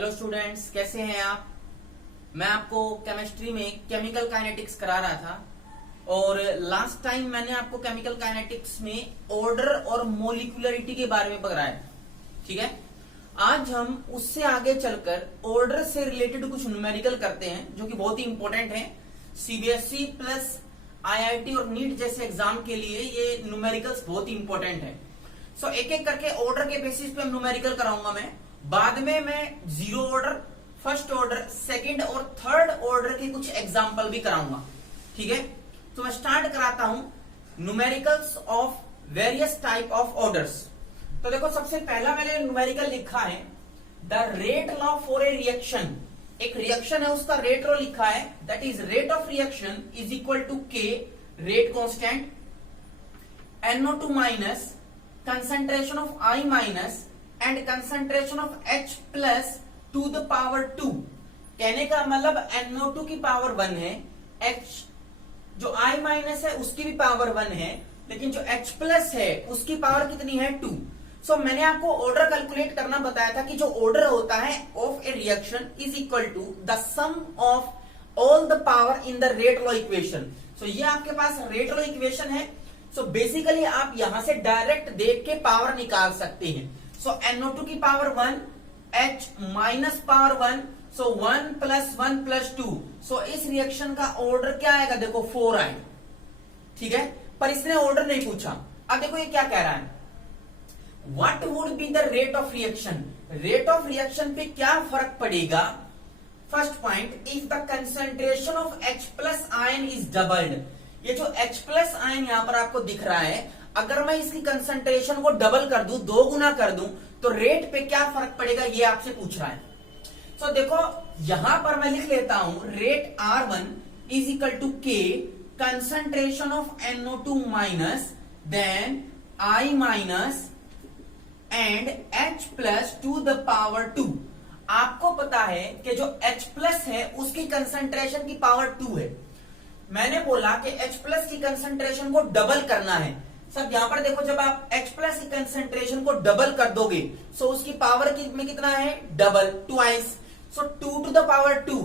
Hello students, कैसे हैं आप। मैं आपको केमिस्ट्री में केमिकल काइनेटिक्स करा रहा था और लास्ट टाइम मैंने आपको केमिकल काइनेटिक्स में ऑर्डर और मोलिकुलरिटी के बारे में बताया। ठीक है, आज हम उससे आगे चलकर ऑर्डर से रिलेटेड कुछ न्यूमेरिकल करते हैं जो कि बहुत ही इंपॉर्टेंट है। सीबीएसई प्लस आईआईटी और नीट जैसे एग्जाम के लिए ये न्यूमेरिकल्स बहुत ही इंपॉर्टेंट है। सो एक एक करके ऑर्डर के बेसिस पे न्यूमेरिकल कराऊंगा मैं। बाद में मैं zero order, first order, second और थर्ड ऑर्डर के कुछ एग्जांपल भी कराऊंगा। ठीक है, तो मैं स्टार्ट कराता हूं numericals of various type of orders. तो देखो, सबसे पहला मैंने न्यूमेरिकल लिखा है the rate law for a reaction. एक रिएक्शन है, उसका रेट लॉ लिखा है, that is rate of reaction is equal to K, rate constant, NO2 minus concentration of I minus and concentration of H plus to the power 2। कहने का मतलब NO2 की power 1 है, H जो I माइनस है उसकी भी पावर 1 है, लेकिन जो H प्लस है उसकी पावर कितनी है 2। सो मैंने आपको ऑर्डर कैलकुलेट करना बताया था कि जो ऑर्डर होता है of a reaction is equal to the sum of all the power in the rate law equation. So ये आपके पास रेट लॉ इक्वेशन है। सो बेसिकली आप यहां से डायरेक्ट देख के पावर निकाल सकते हैं। सो NO2 की पावर 1, H माइनस पावर 1, सो 1 प्लस 1 प्लस 2। सो इस रिएक्शन का ऑर्डर क्या आएगा, देखो 4 आएगा। ठीक है, पर इसने ऑर्डर नहीं पूछा। अब देखो ये क्या कह रहा है, what would be the rate of reaction. Rate of reaction पे क्या फर्क पड़ेगा। First point, if the concentration of H plus ion is doubled. ये जो H प्लस आयन यहां पर आपको दिख रहा है, अगर मैं इसकी कंसंट्रेशन को डबल कर दूं, 2 गुना कर दूं, तो रेट पे क्या फर्क पड़ेगा ये आपसे पूछ रहा है। सो देखो यहां पर मैं लिख लेता हूं rate R1 is equal to K concentration of NO2 minus then I minus and H plus to the power 2। आपको पता है कि जो H प्लस है उसकी कंसंट्रेशन की पावर 2 है। मैंने बोला कि H प्लस की कंसंट्रेशन को डबल करना है। सब यहां पर देखो, जब आप H प्लस की कंसंट्रेशन को डबल कर दोगे सो उसकी पावर में कितना है, double, twice. So 2 to the power 2,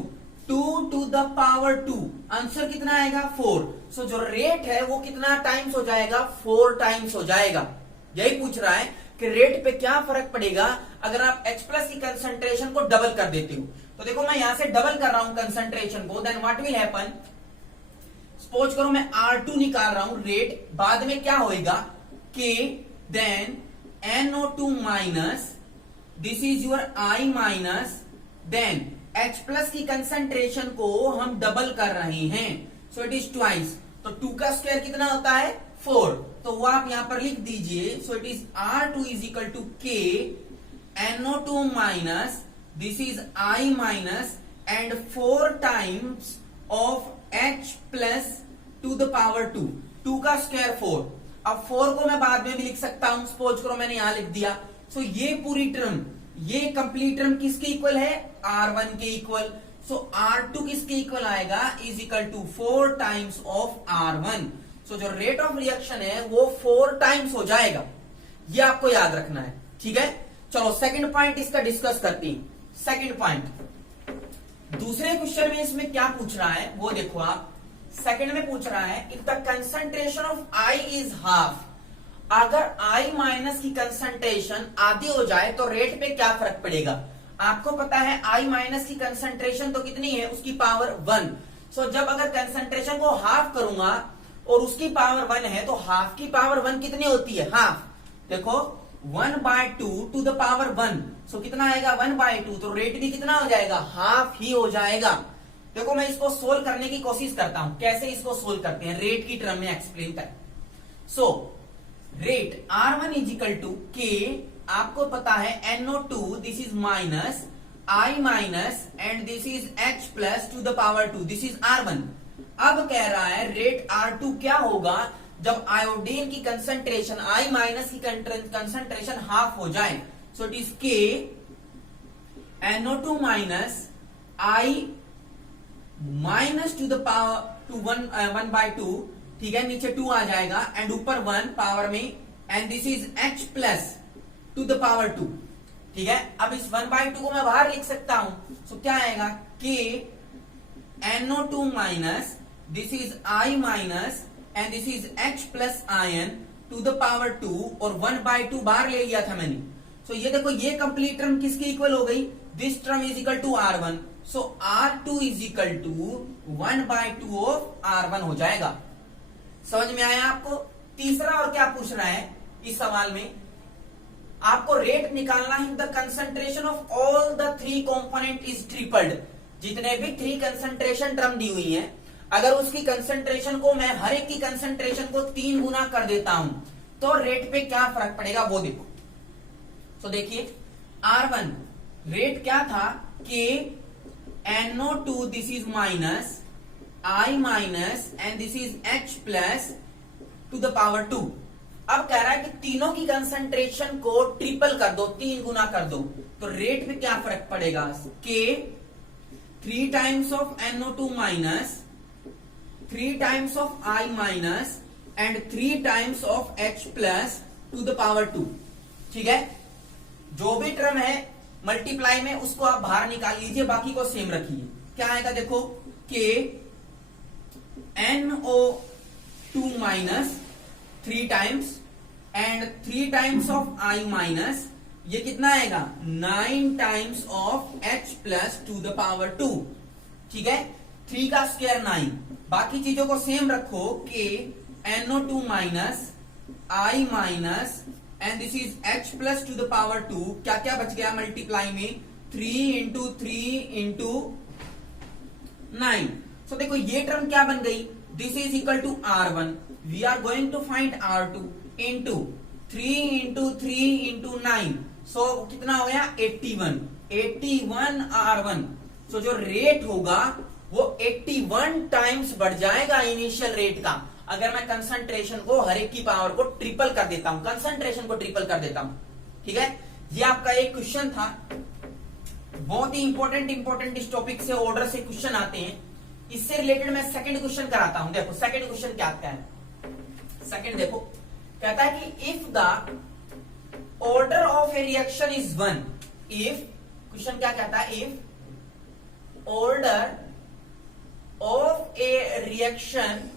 2 to the power 2, answer कितना आएगा 4। सो जो रेट है वो कितना टाइम्स हो जाएगा, 4 टाइम्स हो जाएगा। यही पूछ रहा है कि रेट पे क्या फर्क पड़ेगा अगर आप H प्लस की कंसंट्रेशन को डबल कर देते हो। तो देखो मैं यहां से डबल कर रहा हूं कंसंट्रेशन को, then what will happen, suppose करो मैं R2 निकाल रहा हूं रेट, बाद में क्या होएगा K देन NO2 minus, this is your I minus, then H plus की कंसंट्रेशन को हम डबल कर रहे हैं, सो इट इज ट्वाइस। तो 2 का स्क्वायर कितना होता है 4, तो वो आप यहां पर लिख दीजिए। So it is R2 is equal to K NO2 minus, this is I minus and 4 times of H plus to the power 2, 2 का स्क्वायर 4। अब 4 को मैं बाद में भी लिख सकता हूं, सपोज करो मैंने यहां लिख दिया। सो ये पूरी टर्म, ये कंप्लीट टर्म किसके इक्वल है, R1 के इक्वल। सो R2 किसके इक्वल आएगा, is equal to 4 times of R1। So जो रेट ऑफ रिएक्शन है वो 4 टाइम्स हो जाएगा, ये आपको याद रखना है। ठीक है, चलो सेकंड पॉइंट इसका डिस्कस करते हैं। सेकंड पॉइंट, दूसरे क्वेश्चन में इसमें क्या पूछ रहा है वो देखो आप। सेकंड में पूछ रहा है if the concentration of I is half. अगर I माइनस की कंसंट्रेशन आधी हो जाए तो रेट पे क्या फर्क पड़ेगा। आपको पता है I माइनस की कंसंट्रेशन तो कितनी है, उसकी पावर 1। सो जब अगर कंसंट्रेशन को हाफ करूंगा और उसकी पावर 1 है, तो हाफ की पावर 1 कितनी होती है, हाफ। देखो 1/2 टू द पावर 1, सो कितना आएगा 1/2, तो रेट भी कितना हो जाएगा, हाफ ही हो जाएगा। देखो मैं इसको सोल्व करने की कोशिश करता हूं, कैसे इसको सोल्व करते हैं, रेट की टर्म में एक्सप्लेन कर। So rate R1 is equal to K, आपको पता है NO2 this is minus, I minus and this is H plus to the power 2, this is R1। अब कह रहा है रेट R2 क्या होगा जब आयोडीन की कंसंट्रेशन I माइनस की कंसंट्रेशन हाफ हो जाए। So it is K NO2 minus I minus to the power to 1/2। ठीक है, नीचे 2 आ जाएगा एंड ऊपर 1 पावर में, and this is H plus to the power 2। ठीक है। अब इस 1/2 को मैं बाहर लिख सकता हूं, तो क्या आएगा कि NO2 minus this is I minus and this is H plus ion to the power 2 और 1/2 बाहर ले लिया था मैंने। सो ये देखो ये कंप्लीट टर्म किसके इक्वल हो गई, this term is equal to R1, so R2 is equal to 1/2 of R1 हो जाएगा। समझ में आया आपको। तीसरा और क्या पूछ रहा है इस सवाल में, आपको रेट निकालना है, the concentration of all the 3 component is tripled. जितने भी 3 कंसंट्रेशन टर्म दी हुई हैं, अगर उसकी कंसंट्रेशन को मैं हर एक की कंसंट्रेशन को 3 गुना कर देता हूं तो रेट पे क्या फर्क पड़ेगा वो देखो। तो देखिए R1 रेट क्या था कि NO2 this is minus I minus and this is H plus to the power 2। अब कह रहा है कि तीनों की कंसंट्रेशन को ट्रिपल कर दो, 3 गुना कर दो, तो रेट पे क्या फर्क पड़ेगा कि 3 times of NO2 minus 3 times of I minus and 3 times of H plus to the power 2। ठीक है, जो भी टर्म है मल्टीप्लाई में उसको आप बाहर निकाल लीजिए, बाकी को सेम रखिए। क्या आएगा देखो कि NO2 minus 3 times and 3 times of I minus, ये कितना आएगा 9 times of H plus to the power 2। ठीक है, 3 का स्क्वायर 9, बाकी चीजों को सेम रखो कि NO2 minus I minus and this is H plus to the power 2। क्या क्या बच गया मल्टीप्लाई में 3 इंटू 3 इंटू 9। सो देखो ये टर्म क्या बन गई, this is equal to R1, we are going to find R2 into 3 into 3 into 9, so कितना हो गया 81 R1। सो जो रेट होगा वो 81 टाइम्स बढ़ जाएगा इनिशियल रेट का, अगर मैं कंसंट्रेशन को हर एक की पावर को ट्रिपल कर देता हूं, कंसंट्रेशन को ट्रिपल कर देता हूं। ठीक है, ये आपका एक क्वेश्चन था, बहुत ही इंपॉर्टेंट इस टॉपिक से ऑर्डर से क्वेश्चन आते हैं। इससे रिलेटेड मैं सेकंड क्वेश्चन कराता हूं। देखो सेकंड क्वेश्चन क्या आता है, सेकंड देखो कहता है कि if the order of a reaction is 1, if question क्या कहता है, if order of a reaction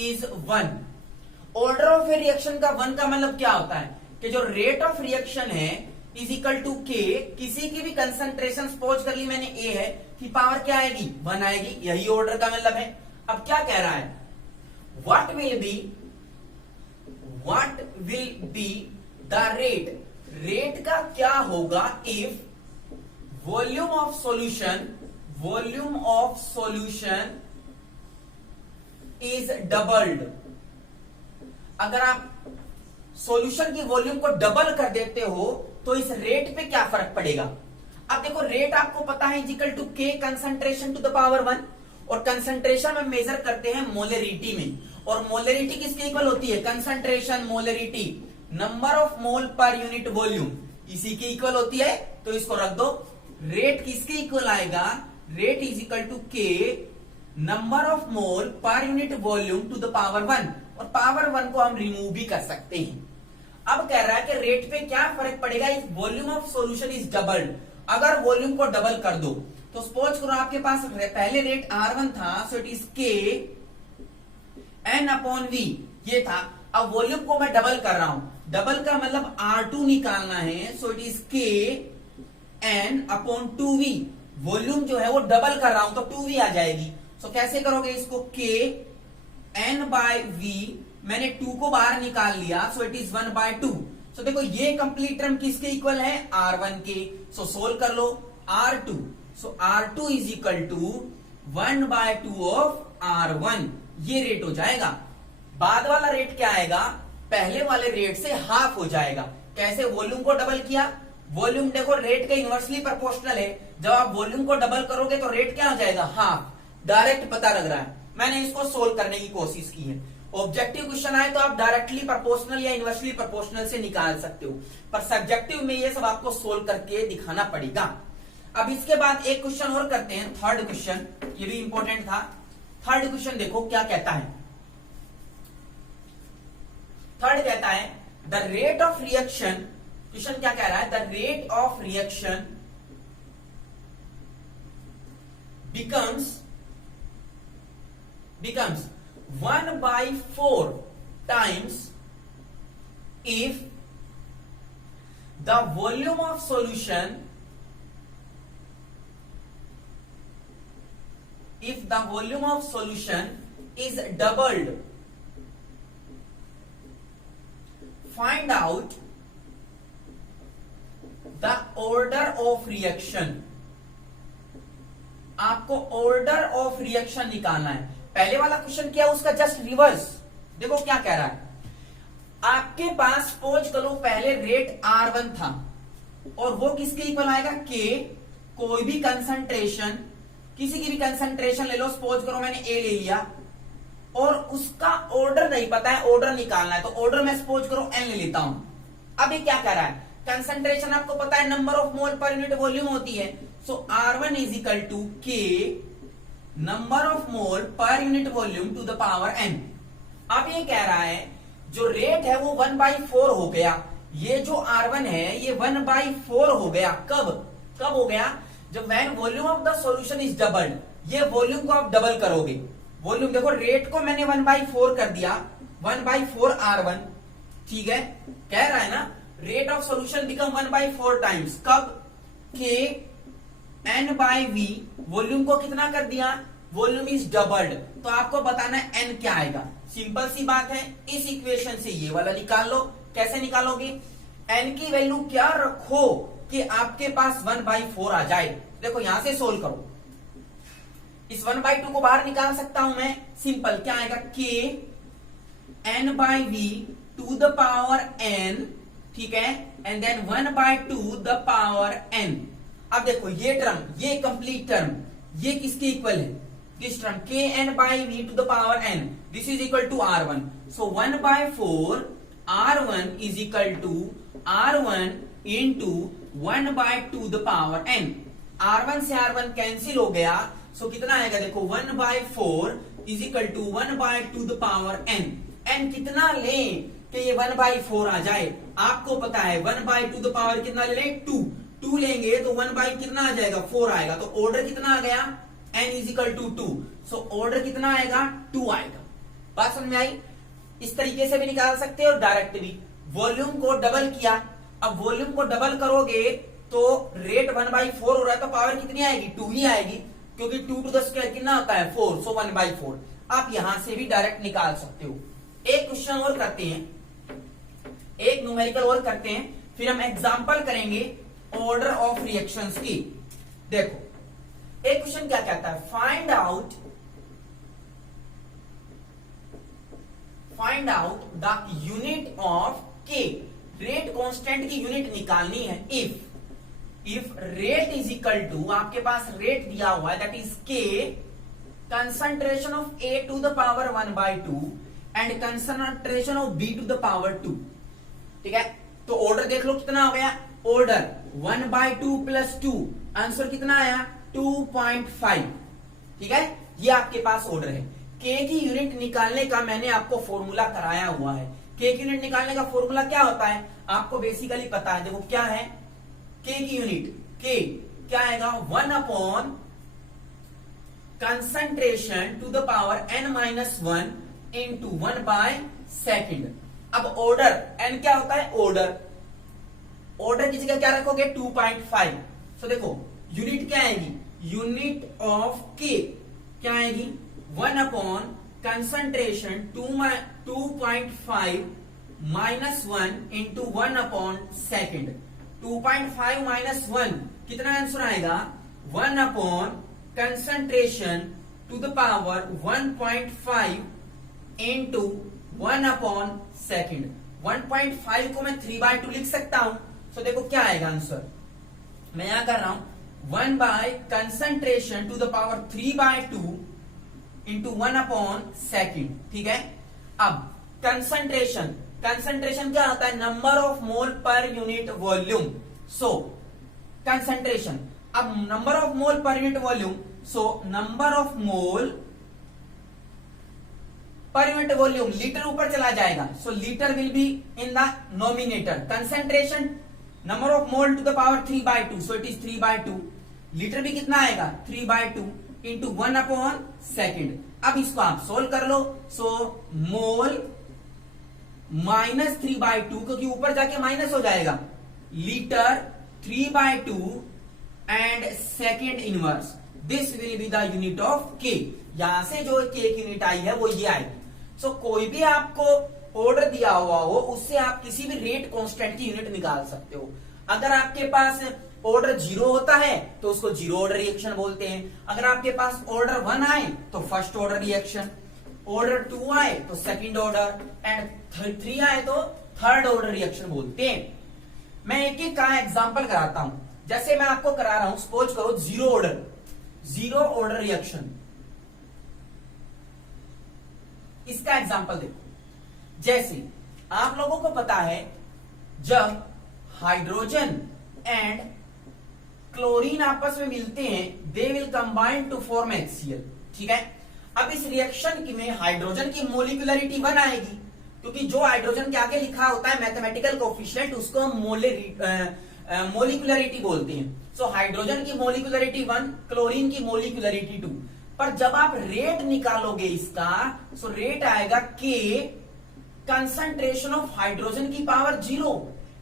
is 1। Order of a reaction का 1 का मतलब क्या होता है कि जो रेट ऑफ रिएक्शन है इज इक्वल टू के, किसी की भी कंसंट्रेशन सपोज कर ली मैंने ए है, की पावर क्या आएगी 1 आएगी, यही ऑर्डर का मतलब है। अब क्या कह रहा है, what will be the rate, rate का क्या होगा if volume of solution is doubled. अगर आप सॉल्यूशन की वॉल्यूम को डबल कर देते हो तो इस रेट पे क्या फर्क पड़ेगा। अब देखो रेट आपको पता है equal to K concentration to the power 1, और कंसंट्रेशन में मेजर करते हैं मोलरिटी में, और मोलरिटी किसके इक्वल होती है, concentration molarity number of mole per unit volume, इसी की इक्वल होती है। तो इसको रख दो, रेट किसके इक्वल आएगा, rate is equal to K number of mole per unit volume to the power 1, और पावर 1 को हम रिमूव भी कर सकते हैं। अब कह रहा है कि रेट पे क्या फर्क पड़ेगा if volume of solution is doubled. अगर वॉल्यूम को डबल कर दो तो सपोज करो आपके पास पहले रेट R1 था, सो इट इज के N अपॉन V ये था। अब वॉल्यूम को मैं डबल कर रहा हूं, डबल का मतलब R2 निकालना है, सो इट इज के N अपॉन 2V। वॉल्यूम जो है वो डबल कर रहा हूं तो 2V आ जाएगी। सो कैसे करोगे इसको, के N बाय V, मैंने 2 को बाहर निकाल लिया, सो इट इज 1/2। सो देखो ये कंप्लीट टर्म किसके इक्वल है, R1 के। सो सोल्व कर लो R2, so R2 is equal to 1/2 of R1, ये रेट हो जाएगा। बाद वाला रेट क्या आएगा, पहले वाले रेट से हाफ हो जाएगा। कैसे, वॉल्यूम को डबल किया, वॉल्यूम देखो रेट के इनवर्सली प्रोपोर्शनल है, जब आप वॉल्यूम को डबल करोगे तो रेट क्या हो जाएगा, हाफ। डायरेक्ट पता लग रहा है, मैंने इसको सोल्व करने की कोशिश की है। ऑब्जेक्टिव क्वेश्चन आए तो आप डायरेक्टली प्रोपोर्शनल या इनवर्सली प्रोपोर्शनल से निकाल सकते हो, पर सब्जेक्टिव में ये सब आपको सोल्व करके दिखाना पड़ेगा। अब इसके बाद एक क्वेश्चन और करते हैं, थर्ड क्वेश्चन, ये भी इंपॉर्टेंट था। थर्ड क्वेश्चन देखो क्या कहता है, थर्ड कहता है the rate of reaction question क्या कह रहा है, the rate of reaction becomes 1/4 times if the volume of solution is doubled. Find out the order of reaction. आपको ऑर्डर ऑफ रिएक्शन निकालना है। पहले वाला क्वेश्चन क्या है, उसका जस्ट रिवर्स। देखो क्या कह रहा है, आपके पास सपोज करो पहले रेट R1 था और वो किसके इक्वल आएगा, K। कोई भी कंसंट्रेशन, किसी की भी कंसंट्रेशन ले लो, सपोज करो मैंने A ले लिया और उसका ऑर्डर नहीं पता है, ऑर्डर निकालना है, तो ऑर्डर मैं सपोज करो N ले लेता हूं। अब ये क्या कह रहा है, कंसंट्रेशन आपको पता है number of mole per unit volume होती है, so R1 is equal to K number of mole per unit volume to the power N। अब ये कह रहा है जो रेट है वो 1/4 हो गया, ये जो R1 है ये 1/4 हो गया। कब हो गया, जब when volume of the solution is doubled. ये वॉल्यूम को आप डबल करोगे, वॉल्यूम देखो रेट को मैंने 1/4 कर दिया, 1/4 R1, ठीक है। कह रहा है ना rate of solution become 1/4 times, कब, K N/V, वॉल्यूम को कितना कर दिया, वॉल्यूम इज डबल्ड, तो आपको बताना है N क्या आएगा। सिंपल सी बात है, इस इक्वेशन से ये वाला निकाल लो। कैसे निकालोगे, N की वैल्यू क्या रखो कि आपके पास 1/4 आ जाए। देखो यहां से सोल्व करो, इस 1/2 को बाहर निकाल सकता हूं मैं, सिंपल क्या आएगा, K N/V to the power N, ठीक है, and then 1/2 the power N। अब देखो ये टर्म, ये कंप्लीट टर्म, ये किसके इक्वल है, this term K N/V to the power N, this is equal to R1। सो 1/4 R1 is equal to R1 into 1/2 the power N। R1 से R1 कैंसिल हो गया, सो कितना आएगा, देखो 1/4 is equal to 1/2 the power N। N कितना लें कि ये 1/4 आ जाए, आपको पता है 1/2 द पावर कितना ले लें, 2 लेंगे तो 1 कितना आ जाएगा, 4 आएगा, तो ऑर्डर कितना आ गया, N is equal to 2। So order कितना आएगा, 2 आएगा। बात समझ में आई, इस तरीके से भी निकाल सकते हो, डायरेक्ट भी। वॉल्यूम को डबल किया, अब वॉल्यूम को डबल करोगे तो रेट 1/4 हो रहा है, तो पावर कितनी आएगी, 2 ही आएगी, क्योंकि 2 to the स्क्वायर कितना होता है, 4, सो 1/4। आप यहां से भी डायरेक्ट निकाल सकते हो। एक क्वेश्चन और करते हैं, एक न्यूमेरिकल और करते हैं, फिर हम एग्जांपल करेंगे ऑर्डर ऑफ रिएक्शंस की। देखो एक क्वेश्चन क्या कहता है, find out the unit of K। Rate constant की यूनिट निकालनी है। If rate is equal to, आपके पास रेट दिया हुआ है, that is K concentration of A to the power 1/2 and concentration of B to the power 2, ठीक है। तो ऑर्डर देख लो कितना हो गया, ऑर्डर 1/2 प्लस 2, आंसर कितना आया, 2.5, ठीक है। ये आपके पास ऑर्डर है। K की यूनिट निकालने का मैंने आपको फॉर्मूला कराया हुआ है। K की यूनिट निकालने का फॉर्मूला क्या होता है, आपको बेसिकली पता है। देखो क्या है, K की यूनिट, K क्या आएगा, 1 concentration to the power N-1 into 1/2। अब ऑर्डर N क्या होता है, ऑर्डर की जगह क्या रखोगे, 2.5। सो देखो यूनिट क्या आएगी, यूनिट ऑफ K क्या आएगी, 1 कंसंट्रेशन 2.5 -1 इंटू 1/2। 2.5 -1 कितना आंसर आएगा, 1 concentration to the power 1.5 into 1/2। 1.5 को मैं 3/2 लिख सकता हूं। तो देखो क्या आएगा आंसर, मैं यहां कर रहा हूं 1 concentration to the power 3/2 into 1/2, ठीक है। अब कंसंट्रेशन क्या होता है, number of mole per unit volume. So concentration, अब number of mole per unit volume, so number of mole per unit volume, litre ऊपर चला जाएगा, so litre will be in the numerator. Concentration number of mole to the power 3/2, so it is 3/2। Litre भी कितना आएगा 3/2 into 1/सेकेंड। अब इसको आप solve कर लो। सो मोल माइनस 3/2, क्योंकि ऊपर जाके माइनस हो जाएगा, litre 3/2 and second inverse, this will be the unit of के। यहां से जो के की यूनिट आई है वो ये आएगी। सो कोई भी आपको ऑर्डर दिया हुआ हो उससे आप किसी भी रेट कांस्टेंट की यूनिट निकाल सकते हो। अगर आपके पास ऑर्डर 0 होता है तो उसको 0 ऑर्डर रिएक्शन बोलते हैं। अगर आपके पास ऑर्डर 1 आए तो फर्स्ट ऑर्डर रिएक्शन, ऑर्डर 2 आए तो सेकंड ऑर्डर, एंड 3 आए तो थर्ड ऑर्डर रिएक्शन बोलते हैं। मैं एक एक का एग्जांपल कराता हूं। जैसे मैं आपको करा रहा हूं, सपोज करो 0 ऑर्डर रिएक्शन। इसका एग्जांपल देखो। जैसे आप लोगों को पता है जब हाइड्रोजन एंड क्लोरीन आपस में मिलते हैं, they will combine to form HCl। ठीक है। अब इस रिएक्शन की में हाइड्रोजन की मोलिकुलरिटी 1 आएगी, क्योंकि जो हाइड्रोजन के आगे लिखा होता है मैथमेटिकल कोफिशिएंट, उसको हम मोलिकुलरिटी बोलते हैं। सो हाइड्रोजन की मोलिकुलरिटी 1, क्लोरीन की मोलिकुलरिटी 2। पर जब आप रेट निकालोगे इसका, सो रेट आएगा के कंसंट्रेशन ऑफ हाइड्रोजन की power 0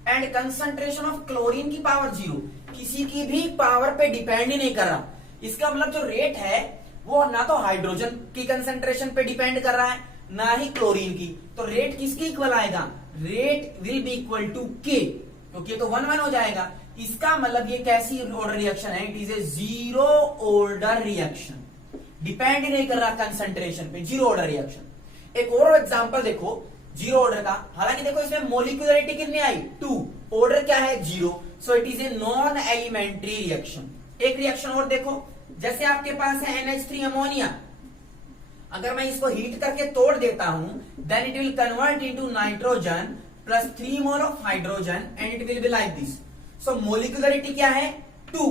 and concentration of chlorine की पावर 0। किसी की भी पावर पे डिपेंड ही नहीं कर रहा। इसका मतलब जो रेट है वो ना तो हाइड्रोजन की कंसंट्रेशन पे डिपेंड कर रहा है ना ही क्लोरीन की। तो रेट किसके इक्वल आएगा, rate will be equal to K, क्योंकि तो 1 हो जाएगा। इसका मतलब ये कैसी ऑर्डर रिएक्शन है, it is a 0 order reaction, depend ही नहीं कर रहा कंसंट्रेशन पे, 0 ऑर्डर रिएक्शन। एक और एग्जांपल देखो 0 ऑर्डर का। हालांकि देखो इसमें मोलिकुलरिटी कितनी आई 2, ऑर्डर क्या है 0, so it is a non elementary reaction. एक रिएक्शन और देखो, जैसे आपके पास है NH3 अमोनिया। अगर मैं इसको हीट करके तोड़ देता हूं, then it will convert into nitrogen plus 3 mole of hydrogen and it will be like this. So molecularity क्या है 2,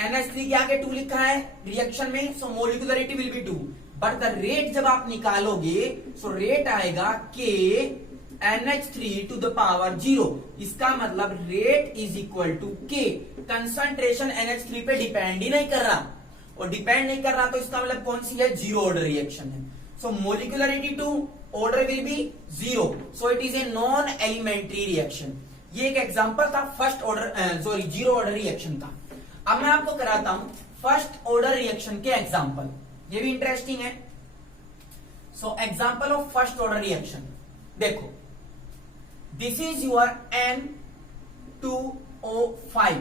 NH3 के आगे 2 लिखा है रिएक्शन में, so molecularity will be 2। But the rate जब आप निकालोगे, सो रेट आएगा के NH3 टू द पावर 0। इसका मतलब rate is equal to K. Concentration NH3 पे डिपेंड ही नहीं कर रहा, और डिपेंड नहीं कर रहा तो इसका मतलब कौन सी है, 0 ऑर्डर रिएक्शन है। So molecularity 2, order will be 0, so it is a non elementary reaction. ये एक एग्जांपल था फर्स्ट ऑर्डर 0 ऑर्डर रिएक्शन का। अब मैं आपको कराता हूं फर्स्ट ऑर्डर रिएक्शन के एग्जांपल, ये भी इंटरेस्टिंग है। So example of first order reaction देखो, दिस इज योर N2O5।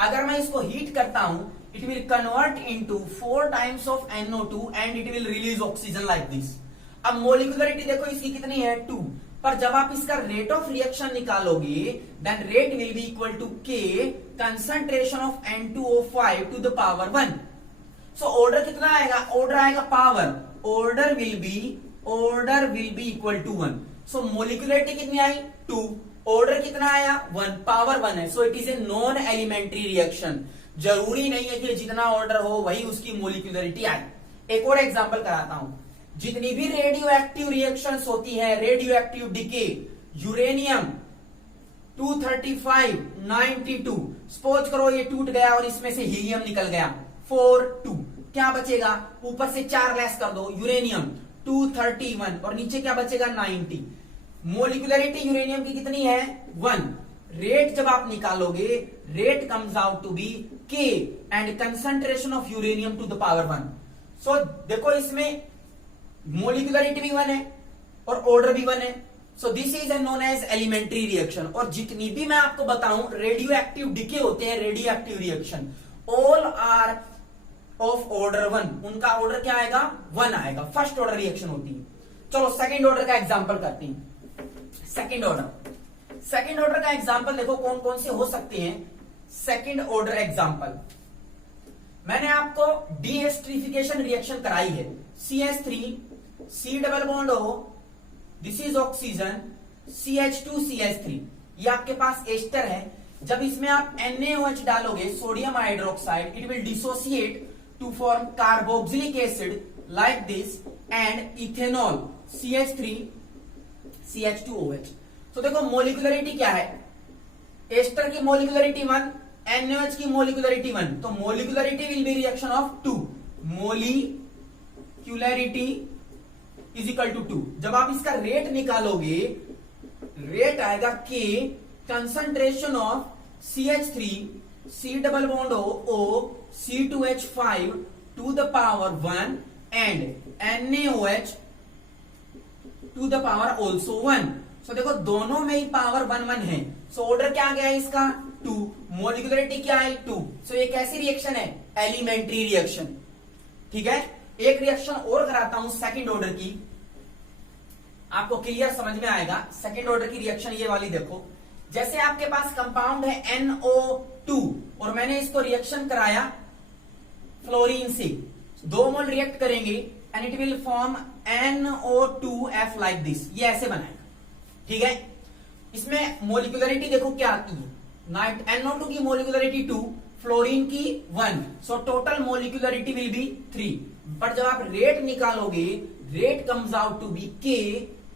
अगर मैं इसको हीट करता हूं, it will convert into 4 times of NO2 and it will release oxygen like this. अब मोलिकुलरिटी देखो इसकी कितनी है 2, पर जब आप इसका रेट ऑफ रिएक्शन निकालोगे, then rate will be equal to K concentration of N2O5 to the power 1। So order कितना आएगा, ऑर्डर आएगा power, order will be equal to 1। So molecularity कितनी आई 2, ऑर्डर कितना आया 1, पावर 1 है। So it is a non elementary reaction. जरूरी नहीं है कि जितना ऑर्डर हो वही उसकी मोलिकुलरिटी आए। एक और एग्जांपल कराता हूं। जितनी भी रेडियो एक्टिव रिएक्शंस होती है, radio active decay, uranium 235 92, suppose करो ये टूट गया और इसमें से हीलियम निकल गया 42, क्या बचेगा, ऊपर से 4 लेस कर दो, यूरेनियम 231 और नीचे क्या बचेगा 90। मोलिकुलरिटी यूरेनियम की कितनी है 1। रेट जब आप निकालोगे, rate comes out to be K and concentration of uranium to the power 1। सो देखो इसमें मोलिकुलरिटी भी 1 है और ऑर्डर भी 1 है। So this is known as elementary reaction. और जितनी भी मैं आपको बताऊं रेडियो एक्टिव डिके होते हैं, radioactive reaction, all are of order 1। उनका ऑर्डर क्या आएगा 1 आएगा, फर्स्ट ऑर्डर रिएक्शन होती है। चलो सेकंड ऑर्डर का एग्जांपल करते हैं। सेकंड ऑर्डर का एग्जांपल देखो कौन कौन से हो सकते हैं। सेकंड ऑर्डर एग्जांपल मैंने आपको डीएस्टरिफिकेशन रिएक्शन कराई है। CH3 C double bond O, this is oxygen, CH2CH3, ये आपके पास एस्टर है। जब इसमें आप NaOH डालोगे, sodium hydroxide, it will dissociate to form carboxylic acid like this and ethanol CH3 CH2OH। तो देखो मोलिकुलरिटी क्या है, एस्टर की मोलिकुलरिटी 1, NaOH की मोलिकुलरिटी 1, तो molecularity will be reaction of 2, molecularity is equal to 2। जब आप इसका रेट निकालोगे, रेट आएगा K, concentration of CH3 C double bond O C2H5 to the power 1 and NaOH to the power also 1। सो देखो दोनों में ही पावर 1 1 है, सो ऑर्डर क्या आ गया इसका 2, मोलिकुलरिटी क्या है 2। सो ये कैसी रिएक्शन है, एलिमेंट्री रिएक्शन। ठीक है, एक रिएक्शन और कराता हूं सेकंड ऑर्डर की, आपको क्लियर समझ में आएगा। सेकंड ऑर्डर की रिएक्शन ये वाली देखो, जैसे आपके पास कंपाउंड है NO2 और मैंने इसको रिएक्शन कराया फ्लोरीन से, 2 मोल रिएक्ट करेंगे and it will form NO2F like this, ये ऐसे बनाएगा। ठीक है, इसमें मोलिकुलरिटी देखो क्या आती है, NO2 की मोलिकुलरिटी 2, फ्लोरीन की 1, so total molecularity will be 3। But जब आप रेट निकालोगे, rate comes out to be K,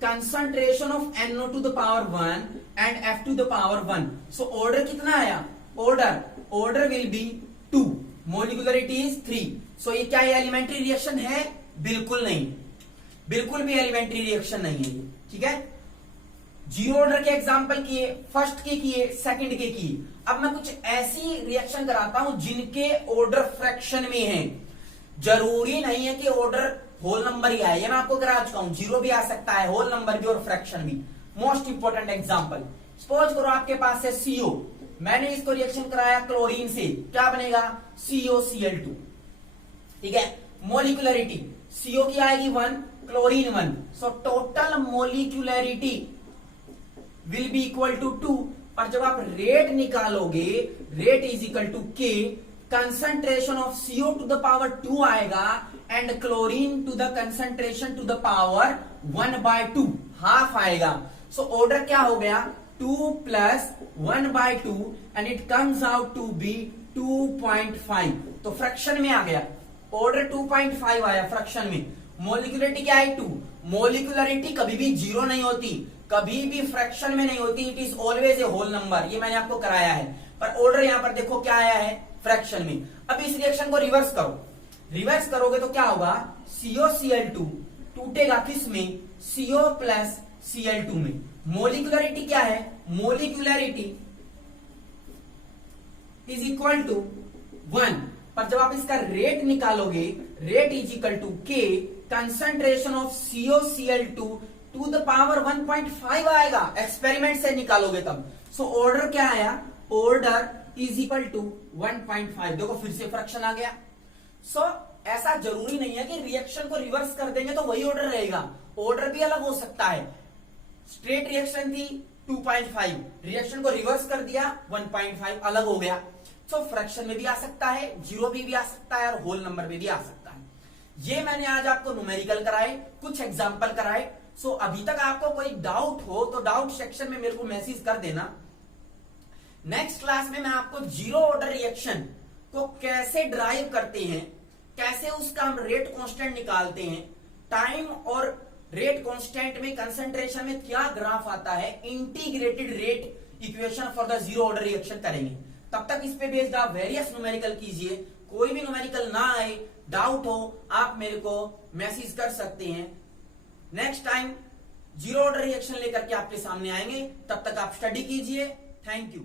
concentration of NO to the power 1 and F to the power 1। So order कितना आया, order will be 2, molecularity is 3। So ये क्या elementary reaction है, बिल्कुल नहीं, बिल्कुल भी एलिमेंट्री रिएक्शन नहीं है ये। ठीक है, जीरो ऑर्डर के एग्जांपल किए, फर्स्ट के किए, सेकंड के किए। अब मैं कुछ ऐसी रिएक्शन कराता हूं जिनके ऑर्डर फ्रैक्शन में है। जरूरी नहीं है कि ऑर्डर होल नंबर ही आए, ये मैं आपको करा चुका हूं, जीरो भी आ सकता है, होल नंबर भी और फ्रैक्शन भी। मोस्ट इंपोर्टेंट एग्जांपल, सपोज करो आपके पास है CO, मैंने इसको रिएक्शन कराया क्लोरीन से, क्या बनेगा COCl2। ठीक है, मोलिकुलरिटी CO की आएगी 1, chlorine 1, so total molecularity will be equal to 2। पर जब आप रेट निकालोगे, rate is equal to K, concentration of CO to the power 2 आएगा and chlorine to the concentration to the power 1/2, half आएगा। So order क्या हो गया 2 plus 1/2 and it comes out to be 2.5, तो फ्रैक्शन में आ गया, order 2.5 आया fraction में। मोलिकुलरिटी क्या है 2, मोलिकुलरिटी कभी भी जीरो नहीं होती, कभी भी फ्रैक्शन में नहीं होती, it is always a whole number, ये मैंने आपको कराया है। पर ऑर्डर यहां पर देखो क्या आया है, फ्रैक्शन में। अब इस रिएक्शन को रिवर्स करो, रिवर्स करोगे तो क्या होगा, COCl2 टूटेगा किस में, CO प्लस Cl2 में। मोलिकुलरिटी क्या है, मोलिकुलरिटी इज इक्वल टू 1, पर जब आप इसका रेट निकालोगे, rate is equal to K, concentration of COCl2 to the power 1.5 आएगा, एक्सपेरिमेंट से निकालोगे तब। सो ऑर्डर क्या आया, ऑर्डर इज इक्वल टू 1.5, देखो फिर से फ्रैक्शन आ गया। सो ऐसा जरूरी नहीं है कि रिएक्शन को रिवर्स कर देंगे तो वही ऑर्डर रहेगा, ऑर्डर भी अलग हो सकता है। स्ट्रेट रिएक्शन थी 2.5, रिएक्शन को रिवर्स कर दिया 1.5, अलग हो गया। सो फ्रैक्शन में भी आ सकता है, जीरो भी आ सकता है और होल नंबर में भी आ सकता है। ये मैंने आज आपको न्यूमेरिकल कराए, कुछ एग्जाम्पल कराए। सो अभी तक आपको कोई डाउट हो तो डाउट सेक्शन में मेरे को मैसेज कर देना। नेक्स्ट क्लास में मैं आपको जीरो ऑर्डर रिएक्शन को कैसे ड्राइव करते हैं, कैसे उसका हम रेट कांस्टेंट निकालते हैं, टाइम और रेट कांस्टेंट में कंसंट्रेशन में क्या ग्राफ आता है, integrated rate equation for the zero order reaction करेंगे। तब तक इस पे बेस्ड आप वेरियस न्यूमेरिकल कीजिए। कोई भी न्यूमेरिकल ना आए, डाउट हो, आप मेरे को मैसेज कर सकते हैं। Next time zero order reaction लेकर के आपके सामने आएंगे, तब तक आप स्टडी कीजिए। Thank you.